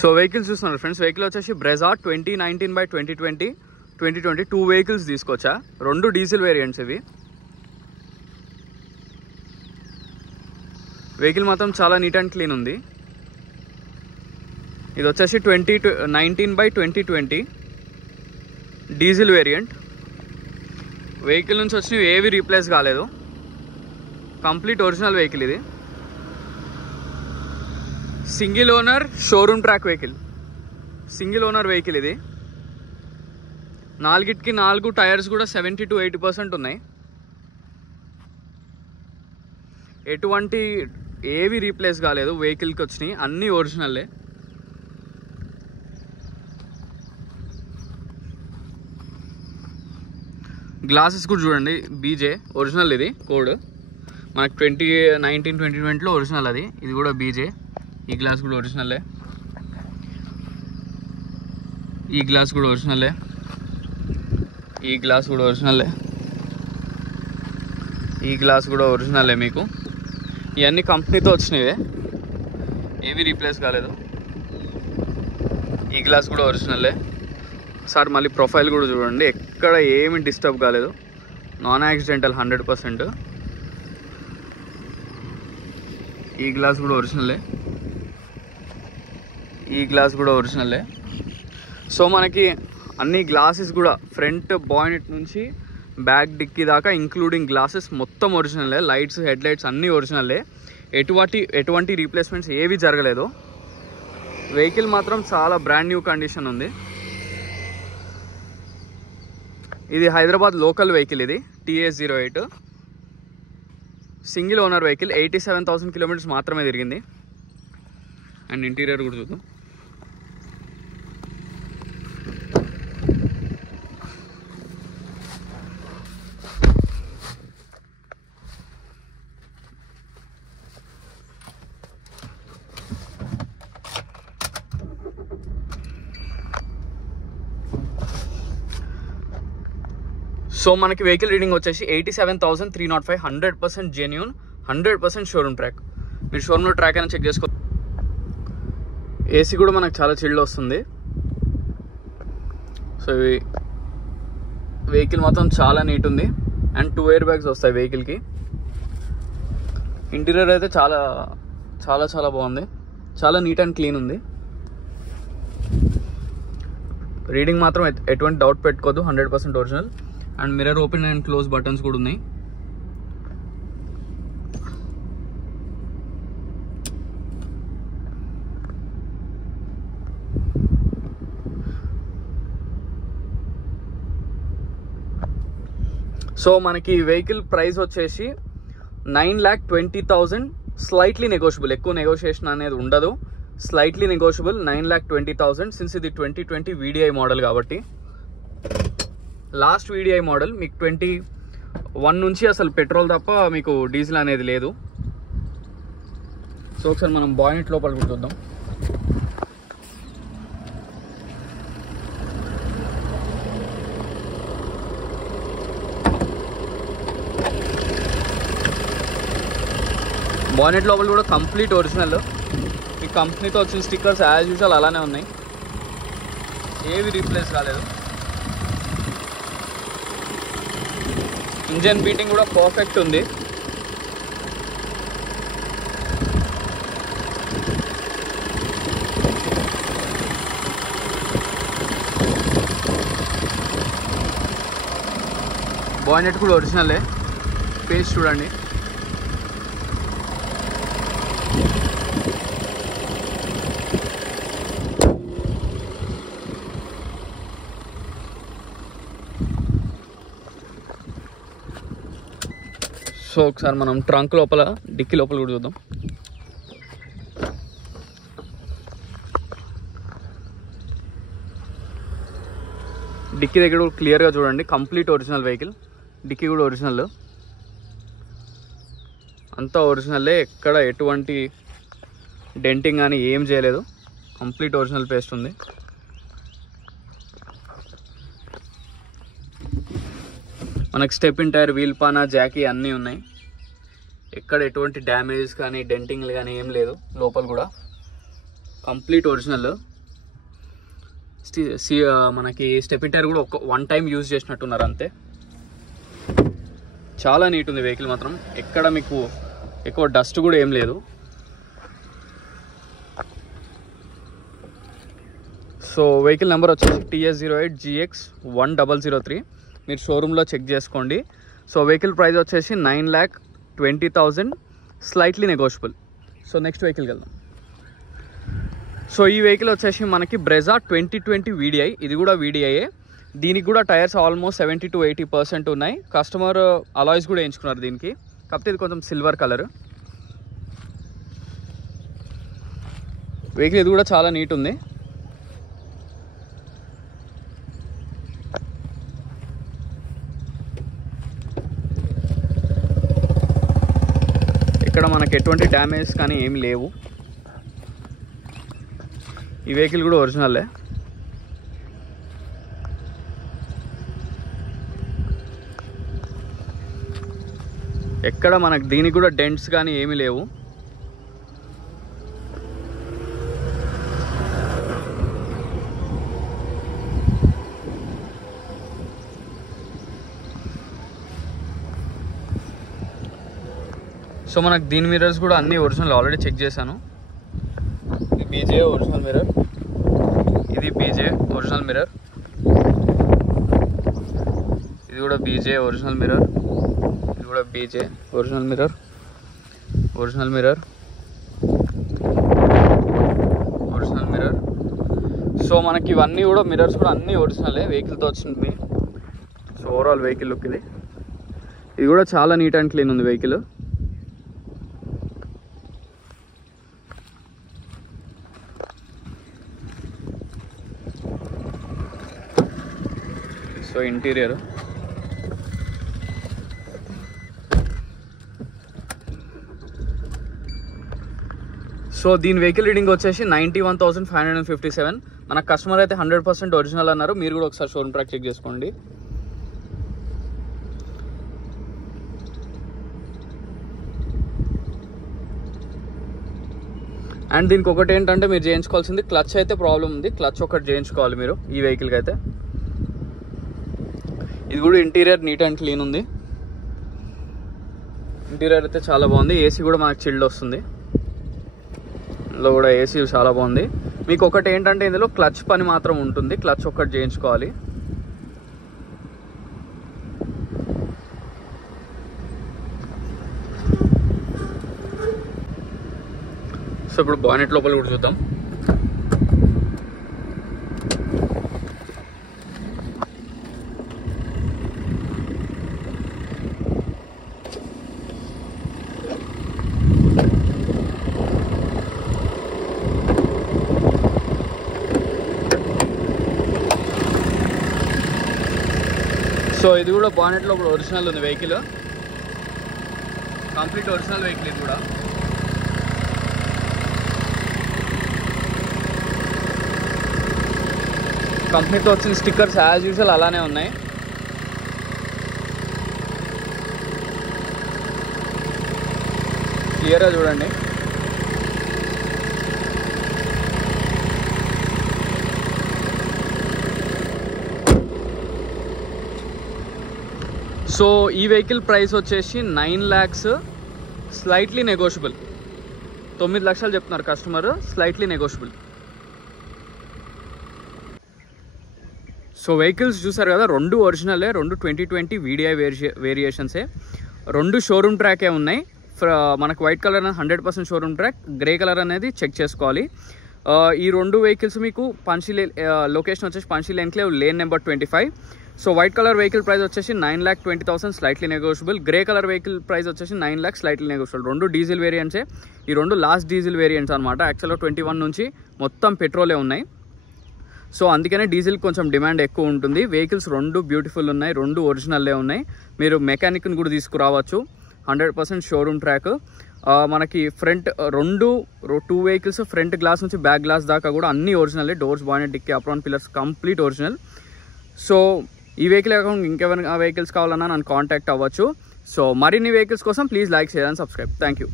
So vehicles చూస్తున్నారు friends. Vehicle వచ్చేసి Brezza 2019/2020 2 vehicles తీసుకొచ్చా. 2 డీజిల్ వేరియంట్స్ ఇవి. వెహికల్ మాత్రం చాలా నీట్ అండ్ క్లీన్ ఉంది. ఇది వచ్చేసి 2019/2020 డీజిల్ వేరియంట్. వెహికల్ నుంచి వచ్చినవి ఏవి రీప్లేస్ కాలేదు, కంప్లీట్ ఒరిజినల్ వెహికల్. ఇది single owner showroom track vehicle. Single owner vehicle ఇది. 4 టైర్స్ కూడా 70 to 80% ఉన్నాయి. ఎటువంటి ఏవి రీప్లేస్ కాలేదు వెహికల్కి వచ్చినాయి, అన్నీ ఒరిజినల్లే. గ్లాసెస్ కూడా చూడండి, బీజే ఒరిజినల్. ఇది కోడ్ మనకు 2019-2020లో ఒరిజినల్ అది. ఇది కూడా బీజే. ఈ గ్లాస్ కూడా ఒరిజినల్లే. ఈ గ్లాస్ కూడా ఒరిజినల్లే. ఈ గ్లాస్ కూడా ఒరిజినల్లే. ఈ గ్లాస్ కూడా ఒరిజినల్లే. మీకు ఇవన్నీ కంపెనీతో వచ్చినవే, ఏవి రీప్లేస్ కాలేదు. ఈ గ్లాస్ కూడా ఒరిజినల్లే. సార్ మళ్ళీ ప్రొఫైల్ కూడా చూడండి, ఎక్కడ ఏమి డిస్టర్బ్ కాలేదు. Non accidental 100%. ఈ గ్లాస్ కూడా ఒరిజినల్లే. ఈ గ్లాస్ కూడా ఒరిజినల్లే. సో మనకి అన్ని గ్లాసెస్ కూడా ఫ్రంట్ బానెట్ నుంచి బ్యాక్ డిక్కీ దాకా ఇంక్లూడింగ్ గ్లాసెస్ మొత్తం ఒరిజినల్లే. లైట్స్, హెడ్ లైట్స్ అన్నీ ఒరిజినల్లే. ఎటువంటి రీప్లేస్మెంట్స్ ఏవి జరగలేదు. వెహికల్ మాత్రం చాలా బ్రాండ్ న్యూ కండిషన్ ఉంది. ఇది హైదరాబాద్ లోకల్ వెహికల్. ఇది TS08 single owner vehicle. 87,000 kilometres మాత్రమే తిరిగింది. అండ్ ఇంటీరియర్ కూడా చూద్దాం. సో మనకి వెహికల్ రీడింగ్ వచ్చేసి 87,305. 100% జెన్యూన్, 100% షోరూమ్ ట్రాక్. మీరు షోరూమ్లో ట్రాక్ అయినా చెక్ చేసుకో. ఏసీ కూడా మనకు చాలా చిల్డ్ వస్తుంది. సో వెహికల్ మొత్తం చాలా నీట్ ఉంది. అండ్ 2 ఎయిర్ బ్యాగ్స్ వస్తాయి వెహికల్కి. ఇంటీరియర్ అయితే చాలా చాలా చాలా బాగుంది. చాలా నీట్ అండ్ క్లీన్ ఉంది. రీడింగ్ మాత్రం ఎటువంటి డౌట్ పెట్టుకోవద్దు, 100% original. And mirror open and close buttons కూడా ఉన్నాయి. సో మనకి వెహికల్ ప్రైస్ వచ్చేసి 9,20,000. స్లైట్లీ నెగోషియబుల్, ఎక్కువ నెగోషియేషన్ అనేది ఉండదు. Slightly negotiable 9,20,000. సిన్స్ ఇది 2020 VDI మోడల్ కాబట్టి. లాస్ట్ VDI మోడల్ మీకు 21 నుంచి అసలు పెట్రోల్ తప్ప మీకు డీజిల్ అనేది లేదు. సో ఒకసారి మనం బానెట్ లోపల కూడా చూద్దాం. బానెట్ లోపల కూడా కంప్లీట్ ఒరిజినల్. ఈ కంపెనీతో వచ్చిన స్టిక్కర్స్ యాజ్ యూజువల్ అలానే ఉన్నాయి, ఏవి రీప్లేస్ కాలేదు. ఇంజన్ బీటింగ్ కూడా పర్ఫెక్ట్ ఉంది. బానెట్ కూడా ఒరిజినలే. ఫేస్ చూడండి. సో ఒకసారి మనం ట్రంక్ లోపల, డిక్కీ లోపల కూడా చూద్దాం. డిక్కీ దగ్గర కూడా క్లియర్గా చూడండి, కంప్లీట్ ఒరిజినల్ వెహికల్. డిక్కీ కూడా ఒరిజినల్, అంతా ఒరిజినల్లే. ఎక్కడ ఎటువంటి డెంటింగ్ కానీ ఏం చేయలేదు, కంప్లీట్ ఒరిజినల్ పేస్ట్ ఉంది. మనకి స్టెప్ ఇన్ టైర్, వీల్ పానా, జాకీ అన్నీ ఉన్నాయి. ఎక్కడ ఎటువంటి డ్యామేజ్ కానీ డెంటింగ్లు కానీ ఏం లేదు. లోపల కూడా కంప్లీట్ ఒరిజినల్. మనకి స్టెప్నీ టైర్ కూడా వన్ టైం యూజ్ చేసినట్టున్నారు అంతే. చాలా నీట్ ఉంది వెహికల్ మాత్రం, ఎక్కడ మీకు ఎక్కువ డస్ట్ కూడా ఏం లేదు. సో వెహికల్ నెంబర్ వచ్చేసి TS08GX1003. మీరు షోరూంలో చెక్ చేసుకోండి. సో వెహికల్ ప్రైస్ వచ్చేసి 9,20,000, స్లైట్లీ నెగోషియబుల్. సో నెక్స్ట్ వెహికల్కి వెళ్దాం. సో ఈ వెహికల్ వచ్చేసి మనకి బ్రెజా 2020 VDI. ఇది కూడా VDIయే. దీనికి కూడా టైర్స్ ఆల్మోస్ట్ 70 to 80% ఉన్నాయి. కస్టమర్ అలాయ్స్ కూడా వేయించుకున్నారు దీనికి, కాకపోతే ఇది కొంచెం సిల్వర్ కలర్. వెహికల్ ఇది కూడా చాలా నీట్ ఉంది. ఇక్కడ మనకి ఎటువంటి డ్యామేజ్ కానీ ఏమి లేవు. ఈ వెహికల్ కూడా ఒరిజినలే. ఎక్కడ మనకు దీనికి కూడా డెంట్స్ కానీ ఏమీ లేవు. సో మనకు దీని మిర్రర్స్ కూడా అన్ని ఒరిజినల్, ఆల్రెడీ చెక్ చేశాను. ఇది BJ ఒరిజినల్ మిర్రర్, ఇది BJ ఒరిజినల్ మిర్రర్, ఇది కూడా BJ ఒరిజినల్ మిర్రర్, ఇది కూడా BJ original mirror, original mirror, original mirror. So మనకి ఇవన్నీ కూడా మిర్రర్స్ కూడా అన్నీ ఒరిజినలే, వెహికల్తో వచ్చింది. సో ఓవరాల్ వెహికల్ లుక్ ఇది. ఇది కూడా చాలా నీట్ అండ్ క్లీన్ ఉంది వెహికల్. సో ఇంటీరియర్ సో దీని వెహికల్ రీడింగ్ వచ్చేసి 91,557. మన కస్టమర్ అయితే 100% ఒరిజినల్ అన్నారు. మీరు కూడా ఒకసారి షోరూమ్ ట్రాక్ చెక్ చేసుకోండి. అండ్ దీనికి ఒకటి ఏంటంటే మీరు చేయించుకోవాల్సింది క్లచ్ అయితే ప్రాబ్లం ఉంది, క్లచ్ ఒకటి చేయించుకోవాలి మీరు ఈ వెహికల్కి అయితే. ఇది కూడా ఇంటీరియర్ నీట్ అండ్ క్లీన్ ఉంది. ఇంటీరియర్ అయితే చాలా బాగుంది. ఏసీ కూడా మనకు చిల్డ్ వస్తుంది. ఇందులో కూడా ఏసీ చాలా బాగుంది. మీకు ఒకటి ఏంటంటే ఇందులో క్లచ్ పని మాత్రం ఉంటుంది, క్లచ్ ఒకటి చేయించుకోవాలి. సో ఇప్పుడు బానెట్ లోపల కూడా చూద్దాం. సో ఇది కూడా బానెట్లో కూడా ఒరిజినల్ ఉంది వెహికల్, కంప్లీట్ ఒరిజినల్ వెహికల్. ఇది కూడా కంపెనీతో వచ్చిన స్టిక్కర్స్ యాజ్ యూజువల్ అలానే ఉన్నాయి. క్లియర్గా చూడండి. సో ఈ వెహికల్ ప్రైస్ వచ్చేసి 9 lakhs, స్లైట్లీ నెగోషియబుల్. 9 లక్షలు చెప్తున్నారు customer, slightly negotiable. So vehicles చూసారు కదా, రెండు ఒరిజినలే, రెండు 2020 VDI వేరియేషన్సే, రెండు షోరూమ్ ట్రాకే ఉన్నాయి. మనకు వైట్ కలర్ అనేది 100% షోరూమ్ ట్రాక్, గ్రే కలర్ అనేది చెక్ చేసుకోవాలి. ఈ రెండు వెహికల్స్ మీకు లొకేషన్ వచ్చేసి Panchsheel enclave, lane number 25. So white colour vehicle price వచ్చేసి 9,20,000, slightly negotiable. Grey colour vehicle price వచ్చేసి 9 lakhs, స్లైట్లీ నెగోషియబుల్. రెండు డీజిల్ వేరియంట్సే. ఈ రెండు లాస్ట్ డీజిల్ వేరియంట్స్ అనమాట. యాక్చువల్గా 21 నుంచి మొత్తం పెట్రోలే ఉన్నాయి. సో అందుకనే డీజిల్ కొంచెం డిమాండ్ ఎక్కువ ఉంటుంది. వెహికల్స్ రెండు బ్యూటిఫుల్ ఉన్నాయి, రెండు ఒరిజినల్లే ఉన్నాయి. మీరు మెకానిక్ని కూడా తీసుకురావచ్చు. 100% షోరూమ్ ట్రాక్. మనకి front two vehicles, front glass నుంచి బ్యాక్ గ్లాస్ దాకా కూడా అన్ని ఒరిజినలే. Doors, bonnet, dickey, apron pillars complete original. So ఈ వెహికల్ అకౌంట్ ఇంకెవరైనా వెహికల్స్ కావాలన్నా నన్ను కాంటాక్ట్ అవ్వచ్చు. సో మరిన్ని వెహికల్స్ కోసం please like, share and subscribe. Thank you.